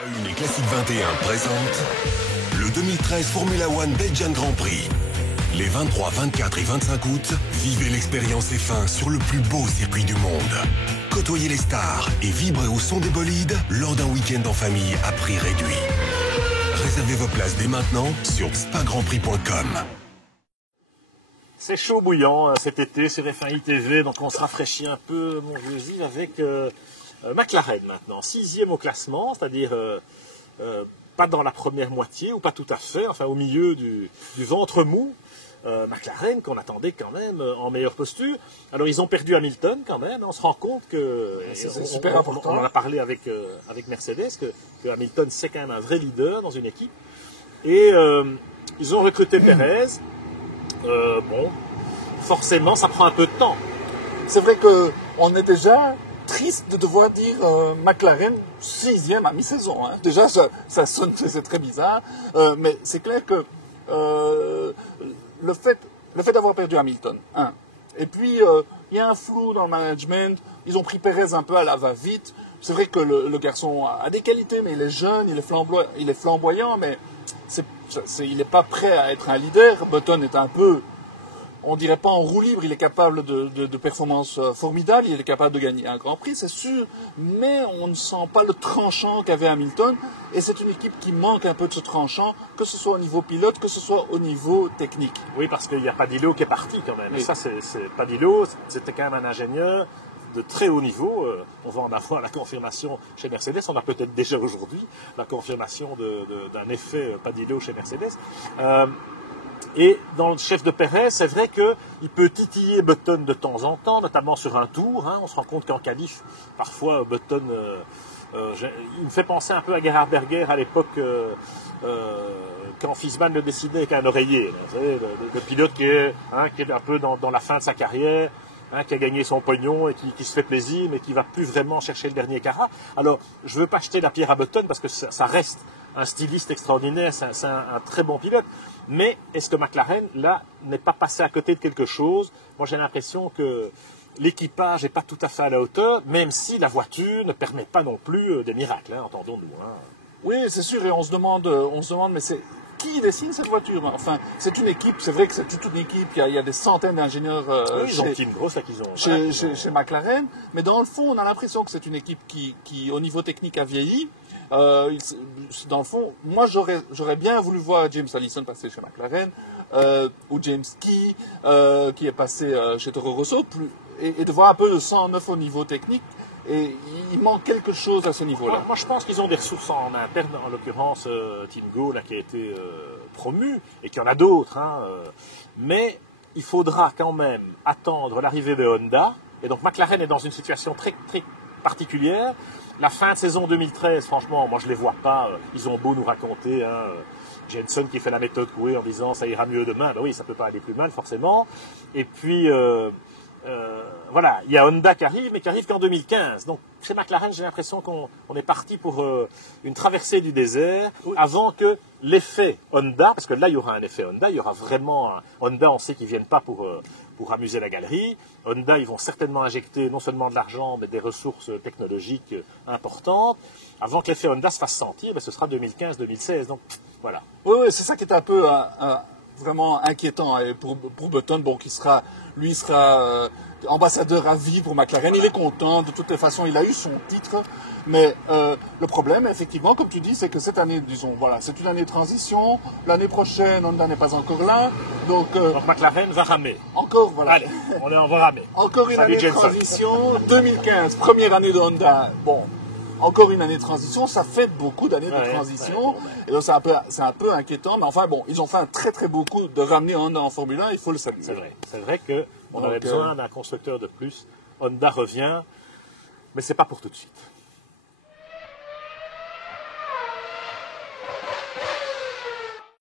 La Une et Classique 21 présente le 2013 Formula One Belgian Grand Prix. Les 23, 24 et 25 août, vivez l'expérience F1 sur le plus beau circuit du monde. Côtoyez les stars et vibrez au son des bolides lors d'un week-end en famille à prix réduit. Réservez vos places dès maintenant sur spagrandprix.com. C'est chaud bouillant cet été sur F1 ITV, donc on se rafraîchit un peu, mon vieux Yves, avec McLaren maintenant, 6e au classement, c'est-à-dire pas dans la première moitié, ou pas tout à fait, enfin au milieu du ventre mou. McLaren qu'on attendait quand même en meilleure posture. Alors ils ont perdu Hamilton quand même, on se rend compte que, c'est super important. On en a parlé avec Mercedes, que Hamilton c'est quand même un vrai leader dans une équipe. Et ils ont recruté Perez. Bon, forcément, ça prend un peu de temps. C'est vrai qu'on est déjà triste de devoir dire McLaren 6e à mi-saison. Hein. Déjà, ça sonne, c'est très bizarre. Mais c'est clair que le fait d'avoir perdu Hamilton, et puis il y a un flou dans le management. Ils ont pris Perez un peu à la va-vite. C'est vrai que le garçon a des qualités, mais il est jeune, il est flamboyant, mais il n'est pas prêt à être un leader. Button est un peu, on dirait pas en roue libre, il est capable de performances formidables, il est capable de gagner un Grand Prix, c'est sûr, mais on ne sent pas le tranchant qu'avait Hamilton, et c'est une équipe qui manque un peu de ce tranchant, que ce soit au niveau pilote, que ce soit au niveau technique. Oui, parce qu'il y a Padillo qui est parti quand même, oui. Et ça, Padillo, c'était quand même un ingénieur de très haut niveau. On va en avoir la confirmation chez Mercedes. On a peut-être déjà aujourd'hui la confirmation d'un effet Padillo chez Mercedes. Et dans le chef de Perez, c'est vrai qu'il peut titiller Button de temps en temps, notamment sur un tour. Hein. On se rend compte qu'en qualif, parfois Button, il me fait penser un peu à Gerhard Berger à l'époque quand Fitzman le dessinait avec un oreiller. Vous savez, le pilote qui est un peu dans la fin de sa carrière. Qui a gagné son pognon et qui se fait plaisir, mais qui ne va plus vraiment chercher le dernier carat. Alors, je ne veux pas jeter la pierre à Button parce que ça reste un styliste extraordinaire, c'est un très bon pilote. Mais est-ce que McLaren, là, n'est pas passé à côté de quelque chose? Moi, j'ai l'impression que l'équipage n'est pas tout à fait à la hauteur, même si la voiture ne permet pas non plus des miracles, hein, entendons-nous. Hein. Oui, c'est sûr, et on se demande, mais c'est qui dessine cette voiture? Enfin, c'est une équipe, c'est vrai que c'est toute une équipe, il y a des centaines d'ingénieurs ils ont Team Gross, là, qu'ils ont, chez McLaren, mais dans le fond, on a l'impression que c'est une équipe qui, au niveau technique, a vieilli. Dans le fond, moi, j'aurais bien voulu voir James Allison passer chez McLaren, ou James Key, qui est passé chez Toro Rosso, et de voir un peu le 109 au niveau technique. Et il manque quelque chose à ce niveau-là. Moi, je pense qu'ils ont des ressources en interne, en l'occurrence Team Go, là, qui a été promu, et qu'il y en a d'autres. Hein, mais il faudra quand même attendre l'arrivée de Honda. Et donc McLaren est dans une situation très, très particulière. La fin de saison 2013, franchement, moi je ne les vois pas. Ils ont beau nous raconter Jenson qui fait la méthode Coué en disant ça ira mieux demain. Ben oui, ça ne peut pas aller plus mal forcément. Et puis... voilà, il y a Honda qui arrive, mais qui arrive qu'en 2015. Donc, chez McLaren, j'ai l'impression qu'on est parti pour une traversée du désert avant que l'effet Honda, parce que là, il y aura un effet Honda, il y aura vraiment un Honda, on sait qu'ils ne viennent pas pour amuser la galerie. Honda, ils vont certainement injecter non seulement de l'argent, mais des ressources technologiques importantes. Avant que l'effet Honda se fasse sentir, ben, ce sera 2015-2016. Donc, voilà. Oui, c'est ça qui est un peu... vraiment inquiétant et pour Button, bon, qui sera ambassadeur à vie pour McLaren. Il est content, de toutes les façons, il a eu son titre, mais le problème, effectivement, comme tu dis, c'est que cette année, disons, voilà, c'est une année de transition. L'année prochaine, Honda n'est pas encore là, donc McLaren va ramer. Encore, voilà. Allez, on va ramer. Encore une année de transition. 2015, première année de Honda. Bon. Encore une année de transition, ça fait beaucoup d'années de transition. Et donc c'est un peu inquiétant. Mais enfin bon, ils ont fait un très très beau coup de ramener Honda en Formule 1, il faut le saluer. C'est vrai qu'on avait besoin d'un constructeur de plus. Honda revient, mais c'est pas pour tout de suite.